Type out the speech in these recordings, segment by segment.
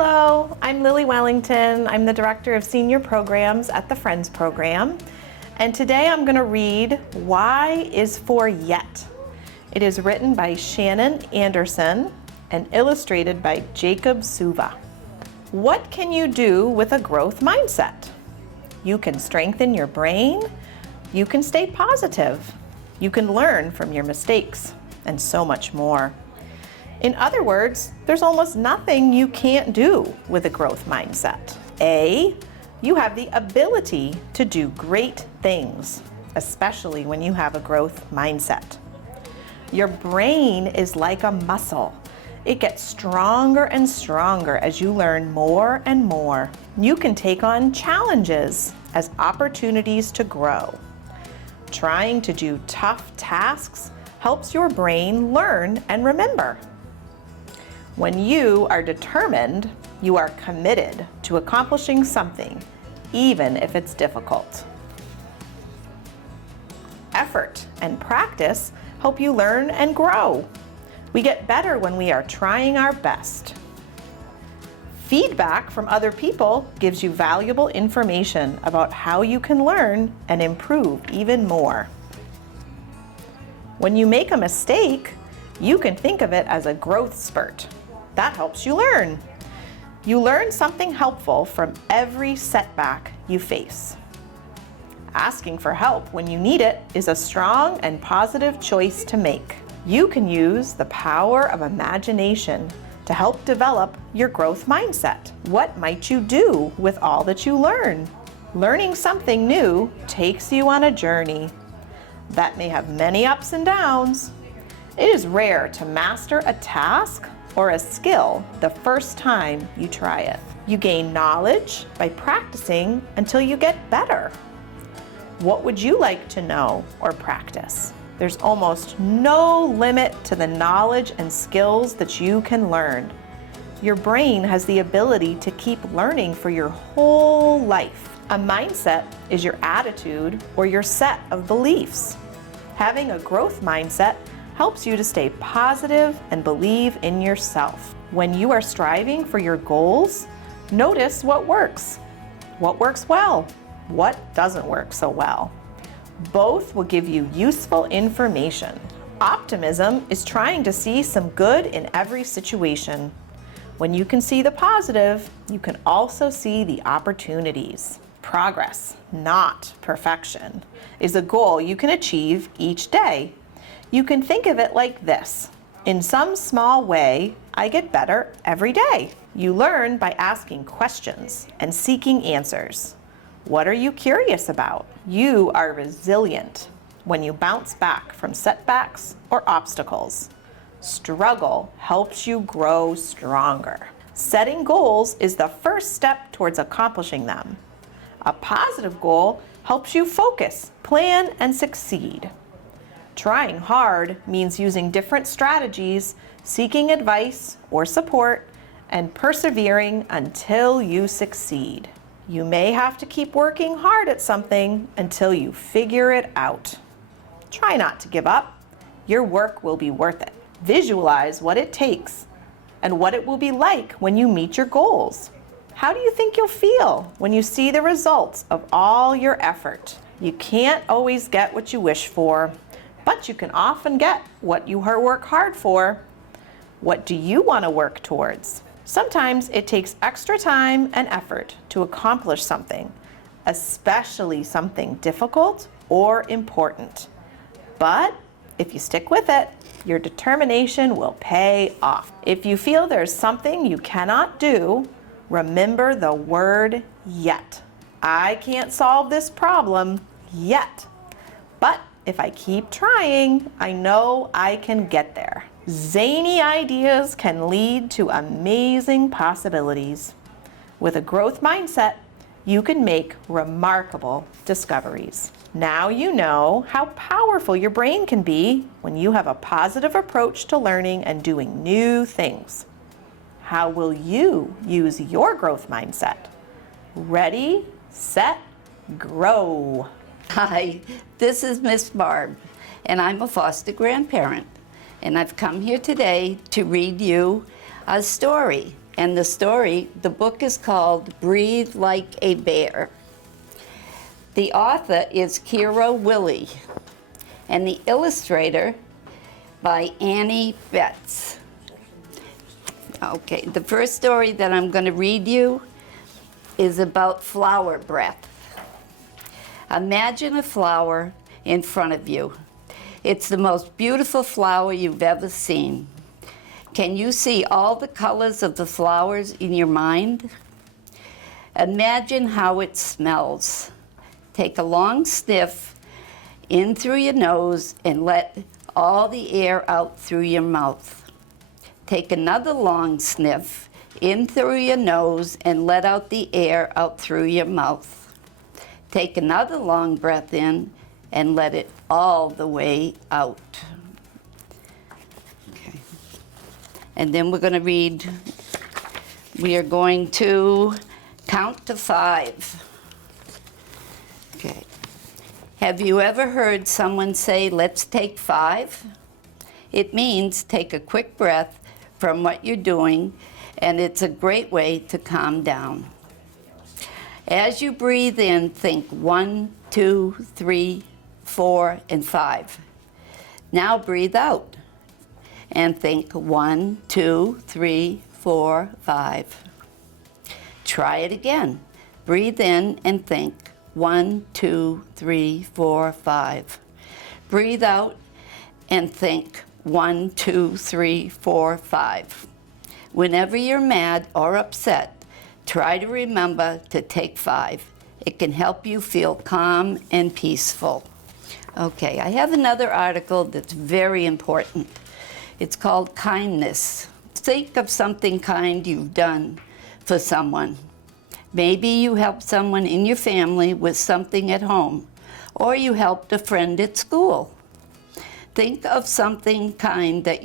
Hello, I'm Lily Wellington. I'm the Director of Senior Programs at the Friends Program. And today I'm going to read Y is for Yet. It is written by Shannon Anderson and illustrated by Jacob Suva. What can you do with a growth mindset? You can strengthen your brain. You can stay positive. You can learn from your mistakes and so much more. In other words, there's almost nothing you can't do with a growth mindset. A, you have the ability to do great things, especially when you have a growth mindset. Your brain is like a muscle. It gets stronger and stronger as you learn more and more. You can take on challenges as opportunities to grow. Trying to do tough tasks helps your brain learn and remember. When you are determined, you are committed to accomplishing something, even if it's difficult. Effort and practice help you learn and grow. We get better when we are trying our best. Feedback from other people gives you valuable information about how you can learn and improve even more. When you make a mistake, you can think of it as a growth spurt. That helps you learn. You learn something helpful from every setback you face. Asking for help when you need it is a strong and positive choice to make. You can use the power of imagination to help develop your growth mindset. What might you do with all that you learn? Learning something new takes you on a journey that may have many ups and downs. It is rare to master a task or a skill the first time you try it. You gain knowledge by practicing until you get better. What would you like to know or practice? There's almost no limit to the knowledge and skills that you can learn. Your brain has the ability to keep learning for your whole life. A mindset is your attitude or your set of beliefs. Having a growth mindset helps you to stay positive and believe in yourself. When you are striving for your goals, notice what works well, what doesn't work so well. Both will give you useful information. Optimism is trying to see some good in every situation. When you can see the positive, you can also see the opportunities. Progress, not perfection, is a goal you can achieve each day. You can think of it like this. In some small way, I get better every day. You learn by asking questions and seeking answers. What are you curious about? You are resilient when you bounce back from setbacks or obstacles. Struggle helps you grow stronger. Setting goals is the first step towards accomplishing them. A positive goal helps you focus, plan, and succeed. Trying hard means using different strategies, seeking advice or support, and persevering until you succeed. You may have to keep working hard at something until you figure it out. Try not to give up. Your work will be worth it. Visualize what it takes and what it will be like when you meet your goals. How do you think you'll feel when you see the results of all your effort? You can't always get what you wish for, but you can often get what you work hard for. What do you want to work towards? Sometimes it takes extra time and effort to accomplish something, especially something difficult or important. But if you stick with it, your determination will pay off. If you feel there's something you cannot do, remember the word yet. I can't solve this problem yet, but if I keep trying, I know I can get there. Zany ideas can lead to amazing possibilities. With a growth mindset, you can make remarkable discoveries. Now you know how powerful your brain can be when you have a positive approach to learning and doing new things. How will you use your growth mindset? Ready, set, grow. Hi, this is Miss Barb, and I'm a foster grandparent. And I've come here today to read you a story. And the book is called Breathe Like a Bear. The author is Kira Willie, and the illustrator by Annie Betts. Okay, the first story that I'm going to read you is about flower breath. Imagine a flower in front of you. It's the most beautiful flower you've ever seen. Can you see all the colors of the flowers in your mind? Imagine how it smells. Take a long sniff in through your nose and let all the air out through your mouth. Take another long sniff in through your nose and let out the air out through your mouth. Take another long breath in and let it all the way out. Okay. And then we're going to read, we are going to count to 5. Okay. Have you ever heard someone say, let's take 5? It means take a quick breath from what you're doing, and it's a great way to calm down. As you breathe in, think 1, 2, 3, 4, and 5. Now breathe out and think 1, 2, 3, 4, 5. Try it again. Breathe in and think 1, 2, 3, 4, 5. Breathe out and think 1, 2, 3, 4, 5. Whenever you're mad or upset, try to remember to take 5. It can help you feel calm and peaceful. Okay, I have another article that's very important. It's called Kindness. Think of something kind you've done for someone. Maybe you helped someone in your family with something at home, or you helped a friend at school. Think of something kind that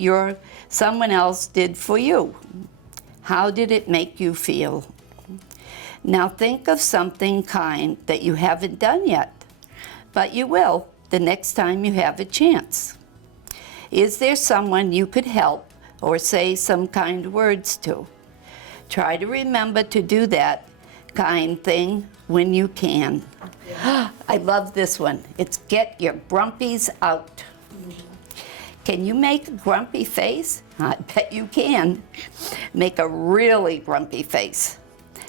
someone else did for you. How did it make you feel? Now think of something kind that you haven't done yet, but you will the next time you have a chance. Is there someone you could help or say some kind words to? Try to remember to do that kind thing when you can. I love this one. It's get your grumpies out. Can you make a grumpy face? I bet you can. Make a really grumpy face.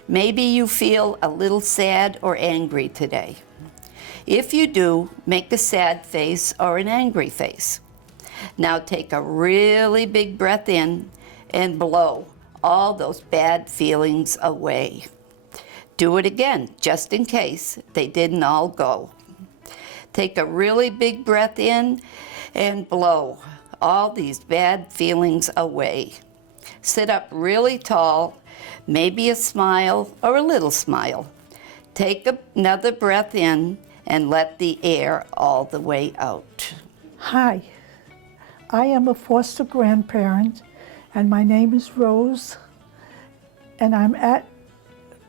Maybe you feel a little sad or angry today. If you do, make a sad face or an angry face. Now take a really big breath in and blow all those bad feelings away. Do it again, just in case they didn't all go. Take a really big breath in and blow all these bad feelings away. Sit up really tall, maybe a smile or a little smile. Take another breath in and let the air all the way out. Hi, I am a foster grandparent, and my name is Rose, and I'm at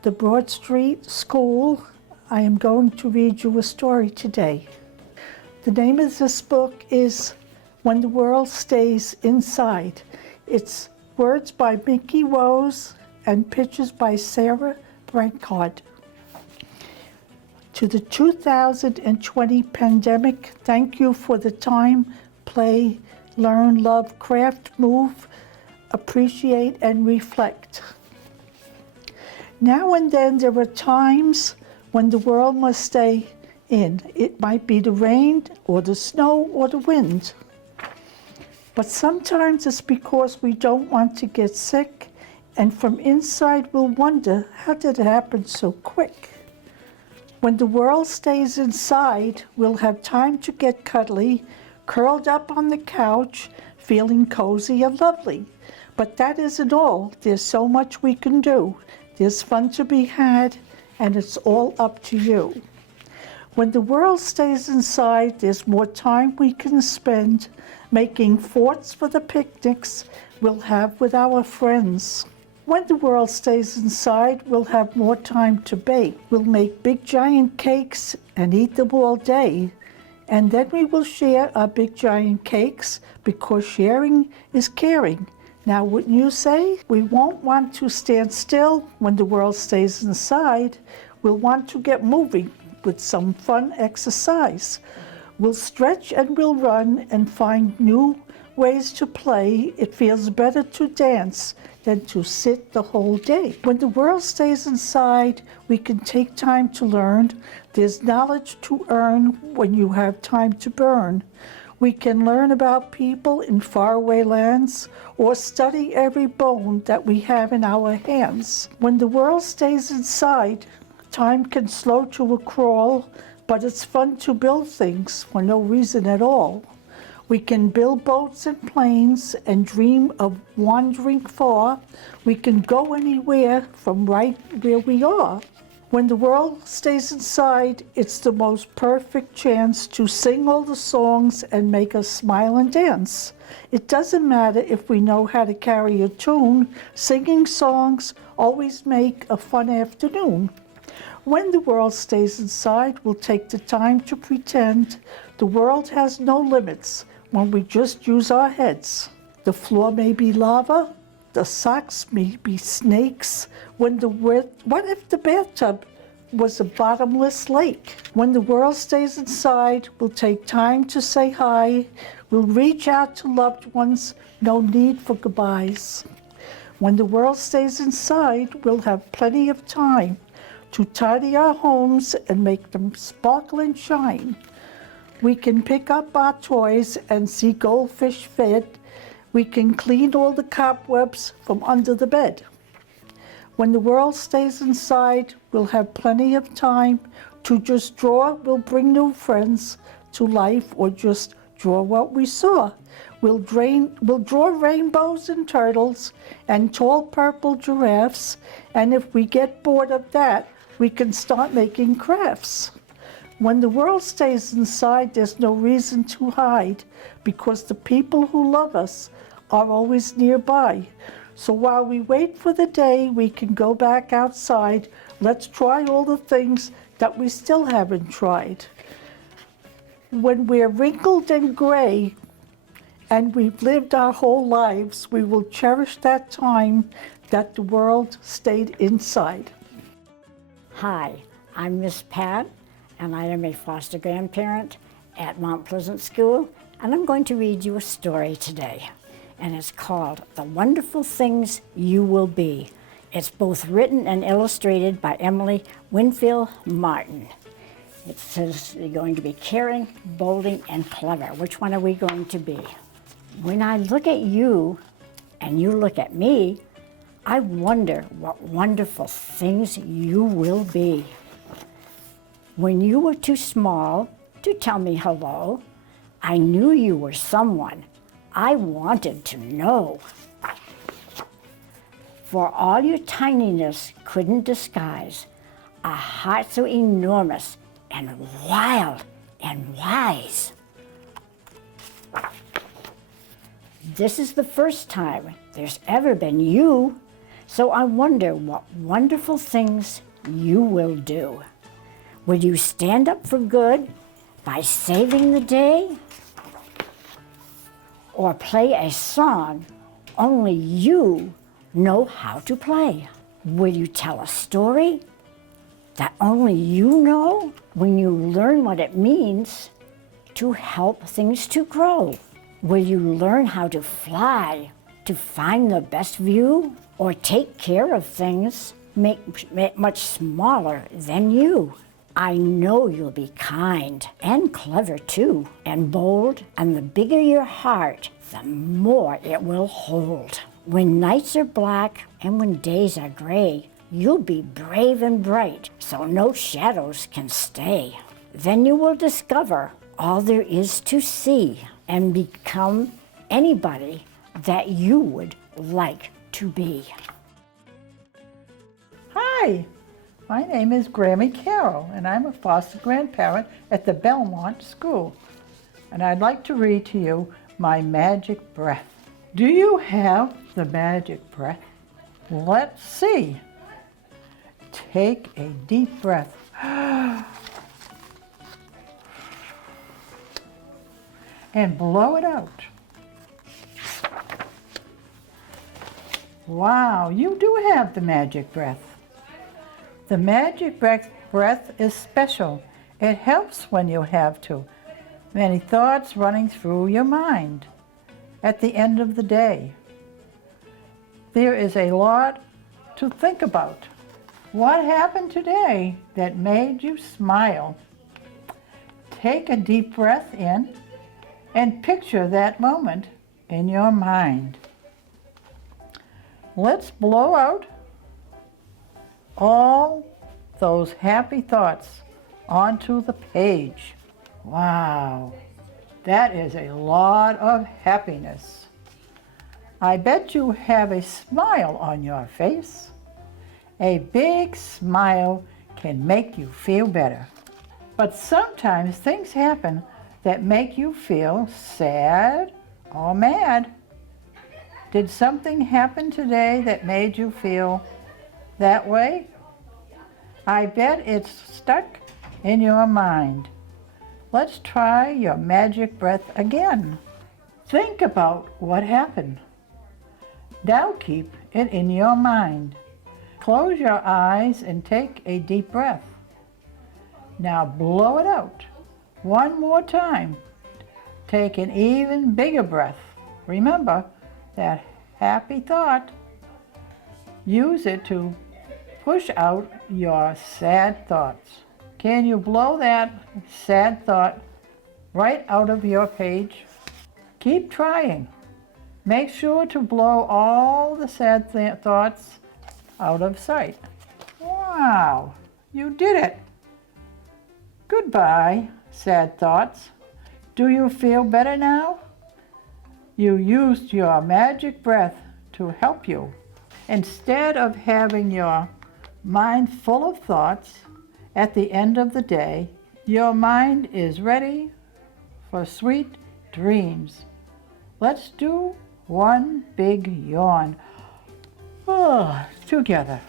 the Broad Street School. I am going to read you a story today. The name of this book is When the World Stays Inside. It's words by Mickey Rose and pictures by Sarah Brancard. To the 2020 pandemic, thank you for the time, play, learn, love, craft, move, appreciate, and reflect. Now and then there are times when the world must stay in. It might be the rain or the snow or the wind. But sometimes it's because we don't want to get sick, and from inside we'll wonder, how did it happen so quick? When the world stays inside, we'll have time to get cuddly, curled up on the couch, feeling cozy and lovely. But that isn't all. There's so much we can do. There's fun to be had, and it's all up to you. When the world stays inside, there's more time we can spend making forts for the picnics we'll have with our friends. When the world stays inside, we'll have more time to bake. We'll make big giant cakes and eat them all day. And then we will share our big giant cakes because sharing is caring. Now, wouldn't you say? We won't want to stand still when the world stays inside. We'll want to get moving with some fun exercise. We'll stretch and we'll run and find new ways to play. It feels better to dance than to sit the whole day. When the world stays inside, we can take time to learn. There's knowledge to earn when you have time to burn. We can learn about people in faraway lands or study every bone that we have in our hands. When the world stays inside, time can slow to a crawl, but it's fun to build things for no reason at all. We can build boats and planes and dream of wandering far. We can go anywhere from right where we are. When the world stays inside, it's the most perfect chance to sing all the songs and make us smile and dance. It doesn't matter if we know how to carry a tune. Singing songs always make a fun afternoon. When the world stays inside, we'll take the time to pretend the world has no limits when we just use our heads. The floor may be lava, the socks may be snakes. What if the bathtub was a bottomless lake? When the world stays inside, we'll take time to say hi. We'll reach out to loved ones, no need for goodbyes. When the world stays inside, we'll have plenty of time to tidy our homes and make them sparkle and shine. We can pick up our toys and see goldfish fed. We can clean all the cobwebs from under the bed. When the world stays inside, we'll have plenty of time to just draw. We'll bring new friends to life or just draw what we saw. We'll draw rainbows and turtles and tall purple giraffes. And if we get bored of that, we can start making crafts. When the world stays inside, there's no reason to hide because the people who love us are always nearby. So while we wait for the day we can go back outside, let's try all the things that we still haven't tried. When we're wrinkled and gray and we've lived our whole lives, we will cherish that time that the world stayed inside. Hi, I'm Miss Pat, and I am a foster grandparent at Mount Pleasant School, and I'm going to read you a story today. And it's called The Wonderful Things You Will Be. It's both written and illustrated by Emily Winfield Martin. It says you're going to be caring, bold, and clever. Which one are we going to be? When I look at you and you look at me, I wonder what wonderful things you will be. When you were too small to tell me hello, I knew you were someone I wanted to know. For all your tininess couldn't disguise a heart so enormous and wild and wise. This is the first time there's ever been you, so I wonder what wonderful things you will do. Will you stand up for good by saving the day? Or play a song only you know how to play? Will you tell a story that only you know? When you learn what it means to help things to grow? Will you learn how to fly to find the best view? Or take care of things make much smaller than you? I know you'll be kind and clever too, and bold, and the bigger your heart, the more it will hold. When nights are black and when days are gray, you'll be brave and bright, so no shadows can stay. Then you will discover all there is to see and become anybody that you would like to be. Hi, my name is Grammy Carroll, and I'm a foster grandparent at the Belmont School. And I'd like to read to you my magic breath. Do you have the magic breath? Let's see. Take a deep breath. And blow it out. Wow, you do have the magic breath. The magic breath is special. It helps when you have too many thoughts running through your mind at the end of the day. There is a lot to think about. What happened today that made you smile? Take a deep breath in and picture that moment in your mind. Let's blow out all those happy thoughts onto the page. Wow, that is a lot of happiness. I bet you have a smile on your face. A big smile can make you feel better. But sometimes things happen that make you feel sad or mad. Did something happen today that made you feel that way? I bet it's stuck in your mind. Let's try your magic breath again. Think about what happened. Now keep it in your mind. Close your eyes and take a deep breath. Now blow it out. One more time. Take an even bigger breath. Remember that happy thought. Use it to push out your sad thoughts. Can you blow that sad thought right out of your page? Keep trying. Make sure to blow all the sad thoughts out of sight. Wow, you did it. Goodbye, sad thoughts. Do you feel better now? You used your magic breath to help you. Instead of having your mind full of thoughts at the end of the day, your mind is ready for sweet dreams. Let's do one big yawn. Together.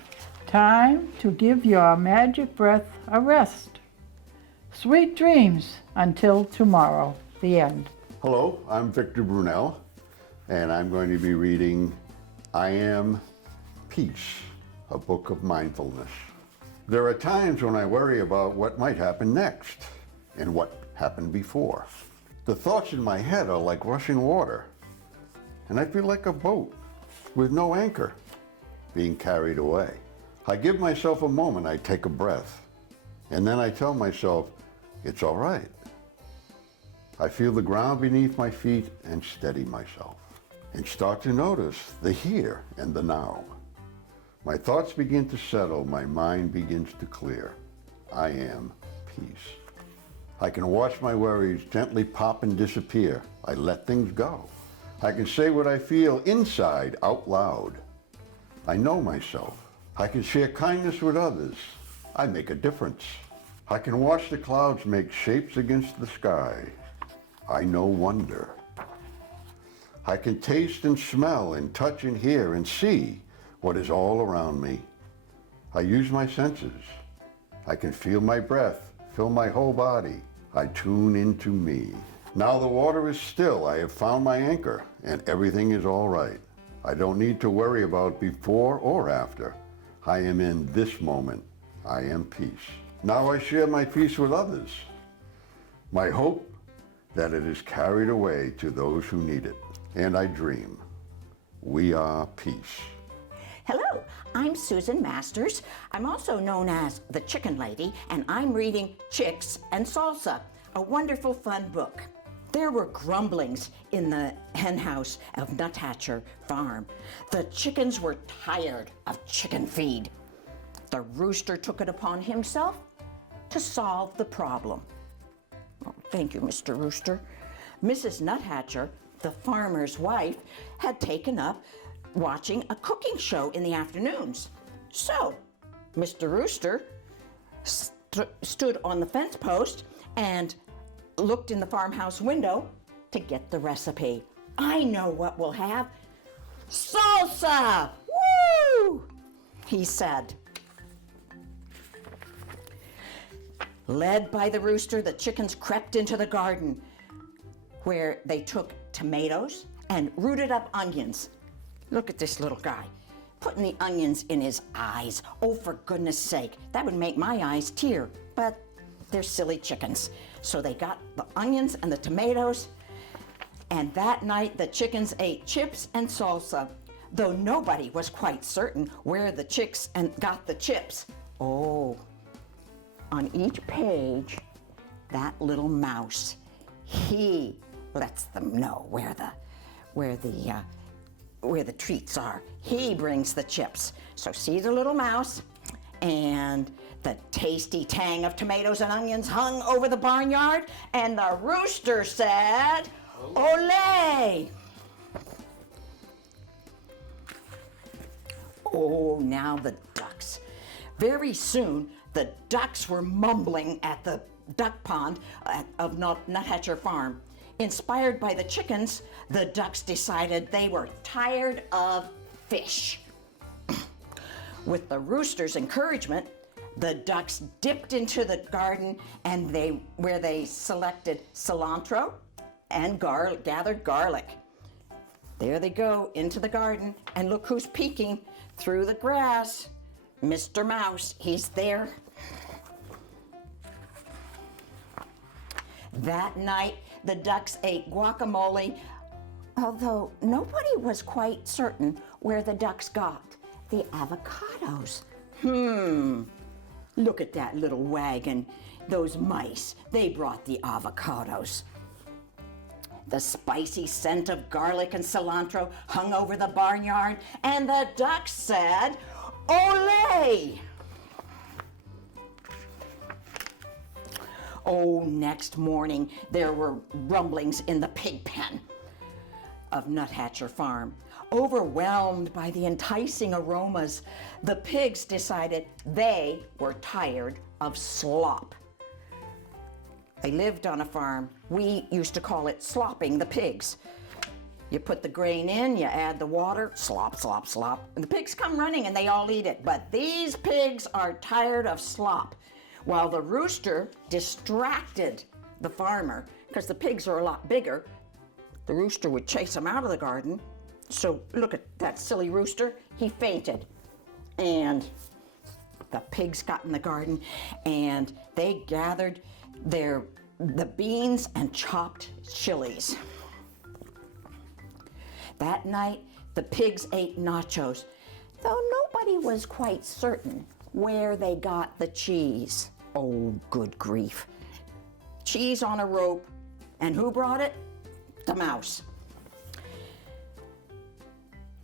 Time to give your magic breath a rest. Sweet dreams until tomorrow. The end. Hello, I'm Victor Brunel, and I'm going to be reading I Am Peace, a book of mindfulness. There are times when I worry about what might happen next and what happened before. The thoughts in my head are like rushing water, and I feel like a boat with no anchor being carried away. I give myself a moment, I take a breath, and then I tell myself, it's all right. I feel the ground beneath my feet and steady myself and start to notice the here and the now. My thoughts begin to settle, my mind begins to clear. I am peace. I can watch my worries gently pop and disappear. I let things go. I can say what I feel inside out loud. I know myself. I can share kindness with others. I make a difference. I can watch the clouds make shapes against the sky. I know wonder. I can taste and smell and touch and hear and see what is all around me. I use my senses. I can feel my breath, fill my whole body. I tune into me. Now the water is still. I have found my anchor and everything is all right. I don't need to worry about before or after. I am in this moment. I am peace. Now I share my peace with others. My hope that it is carried away to those who need it. And I dream. We are peace. Hello, I'm Susan Masters. I'm also known as the Chicken Lady, and I'm reading Chicks and Salsa, a wonderful fun book. There were grumblings in the henhouse of Nuthatcher Farm. The chickens were tired of chicken feed. The rooster took it upon himself to solve the problem. Oh, thank you, Mr. Rooster. Mrs. Nuthatcher, the farmer's wife, had taken up watching a cooking show in the afternoons. So, Mr. Rooster stood on the fence post and looked in the farmhouse window to get the recipe. I know what we'll have. Salsa! Woo! He said. Led by the rooster, the chickens crept into the garden where they took tomatoes and rooted up onions. Look at this little guy. putting the onions in his eyes. Oh, for goodness sake, that would make my eyes tear. But they're silly chickens. So they got the onions and the tomatoes, and that night the chickens ate chips and salsa, though nobody was quite certain where the chicks got the chips. Oh, on each page, that little mouse, he lets them know where the treats are. He brings the chips. So see the little mouse, and the tasty tang of tomatoes and onions hung over the barnyard, and the rooster said, "Ole!" Oh, now the ducks. Very soon, the ducks were mumbling at the duck pond of Nuthatcher Farm. Inspired by the chickens, the ducks decided they were tired of fish. With the rooster's encouragement, the ducks dipped into the garden and where they selected cilantro and gathered garlic. There they go into the garden, and look who's peeking through the grass. Mr. Mouse, he's there. That night, the ducks ate guacamole, although nobody was quite certain where the ducks got the avocados. Look at that little wagon. Those mice, they brought the avocados. The spicy scent of garlic and cilantro hung over the barnyard, and the ducks said, "Ole!" Oh, next morning, there were rumblings in the pig pen of Nuthatcher Farm. Overwhelmed by the enticing aromas, the pigs decided they were tired of slop. They lived on a farm. We used to call it slopping the pigs. You put the grain in, you add the water, slop, slop, slop, and the pigs come running and they all eat it. But these pigs are tired of slop. While the rooster distracted the farmer, because the pigs are a lot bigger, the rooster would chase them out of the garden. So look at that silly rooster, he fainted. And the pigs got in the garden and they gathered the beans and chopped chilies. That night, the pigs ate nachos, though nobody was quite certain where they got the cheese. Oh, good grief. Cheese on a rope. And who brought it? The mouse.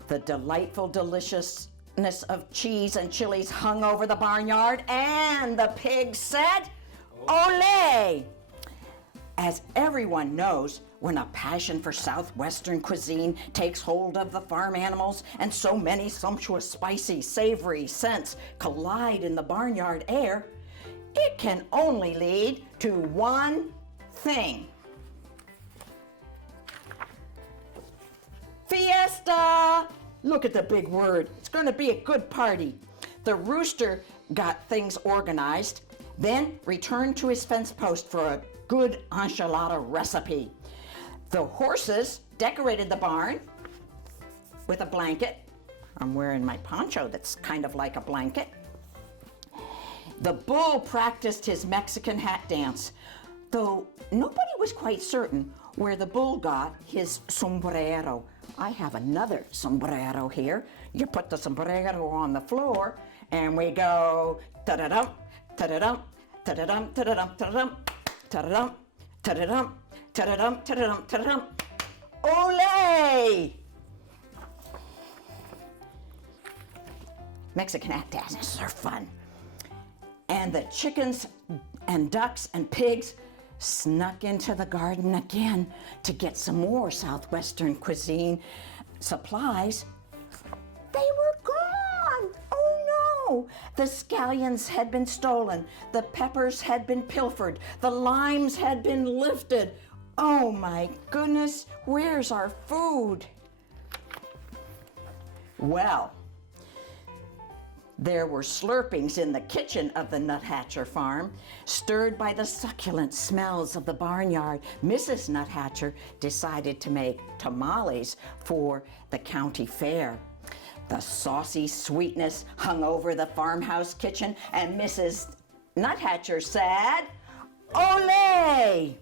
The delightful deliciousness of cheese and chilies hung over the barnyard, and the pigs said, "Ole!" As everyone knows, when a passion for Southwestern cuisine takes hold of the farm animals and so many sumptuous, spicy, savory scents collide in the barnyard air, it can only lead to one thing. Fiesta! Look at the big word. It's going to be a good party. The rooster got things organized, then returned to his fence post for a good enchilada recipe. The horses decorated the barn with a blanket. I'm wearing my poncho that's kind of like a blanket. The bull practiced his Mexican hat dance, though nobody was quite certain where the bull got his sombrero. I have another sombrero here. You put the sombrero on the floor, and we go ta-da-dum, ta-da-dum, ta-da-dum, ta-da-dum, ta-da-dum, ta-da-dum, ta-da-dum, ta-da-dum, ta-da-dum, ta-da-dum. Ole! Mexican hat dances are fun. And the chickens and ducks and pigs snuck into the garden again to get some more Southwestern cuisine supplies. They were gone! Oh no! The scallions had been stolen, the peppers had been pilfered, the limes had been lifted. Oh my goodness, where's our food? Well, there were slurpings in the kitchen of the Nuthatcher farm. Stirred by the succulent smells of the barnyard, Mrs. Nuthatcher decided to make tamales for the county fair. The saucy sweetness hung over the farmhouse kitchen, and Mrs. Nuthatcher said, "Olé!"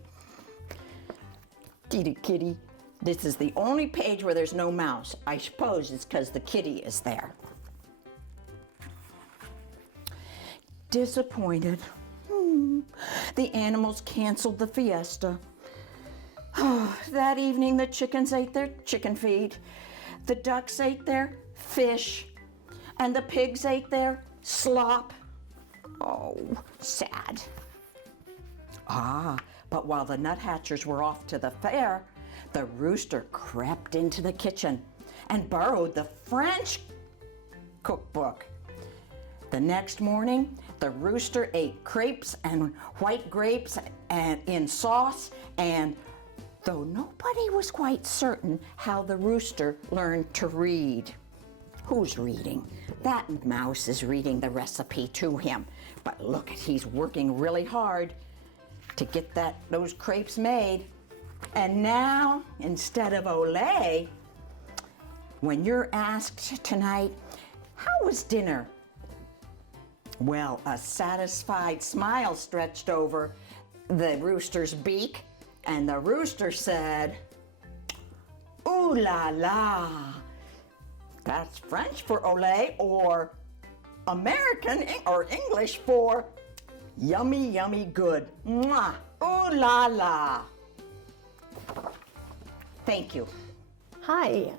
Kitty, kitty, this is the only page where there's no mouse. I suppose it's because the kitty is there. Disappointed. The animals canceled the fiesta. That evening, the chickens ate their chicken feed, the ducks ate their fish, and the pigs ate their slop. Oh, sad. But while the nuthatchers were off to the fair, the rooster crept into the kitchen and borrowed the French cookbook. The next morning, the rooster ate crepes and white grapes and in sauce, and though nobody was quite certain how the rooster learned to read. Who's reading? That mouse is reading the recipe to him. But look, he's working really hard to get those crepes made. And now, instead of olé, when you're asked tonight, how was dinner? Well, a satisfied smile stretched over the rooster's beak, and the rooster said, "Ooh la la." That's French for olé, or American or English for yummy, yummy good. Mwah! Ooh la la. Thank you. Hi,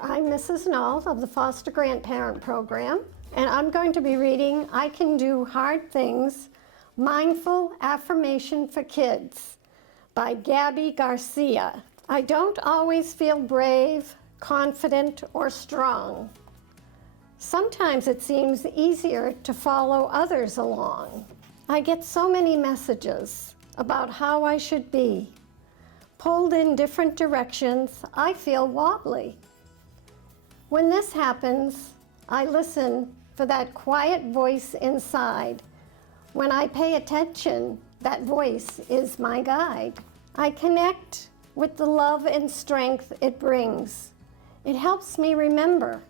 I'm Mrs. Knoll of the Foster Grandparent Program, and I'm going to be reading I Can Do Hard Things, Mindful Affirmation for Kids by Gabby Garcia. I don't always feel brave, confident, or strong. Sometimes it seems easier to follow others along. I get so many messages about how I should be. Pulled in different directions, I feel wobbly. When this happens, I listen for that quiet voice inside. When I pay attention, that voice is my guide. I connect with the love and strength it brings. It helps me remember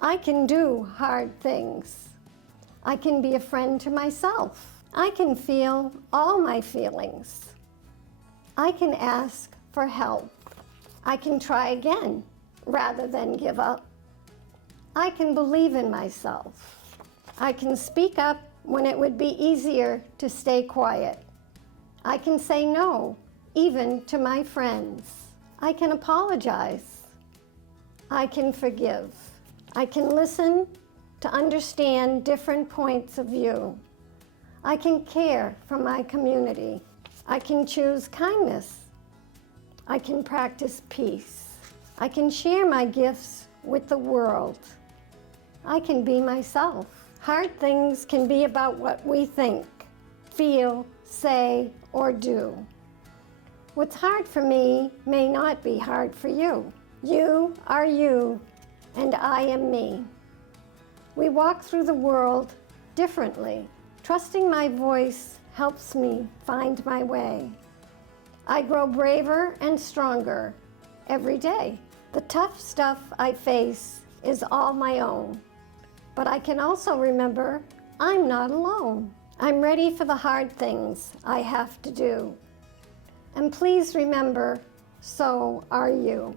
I can do hard things. I can be a friend to myself. I can feel all my feelings. I can ask for help. I can try again rather than give up. I can believe in myself. I can speak up when it would be easier to stay quiet. I can say no, even to my friends. I can apologize. I can forgive. I can listen to understand different points of view. I can care for my community. I can choose kindness. I can practice peace. I can share my gifts with the world. I can be myself. Hard things can be about what we think, feel, say, or do. What's hard for me may not be hard for you. You are you, and I am me. We walk through the world differently. Trusting my voice helps me find my way. I grow braver and stronger every day. The tough stuff I face is all my own. But I can also remember I'm not alone. I'm ready for the hard things I have to do. And please remember, so are you.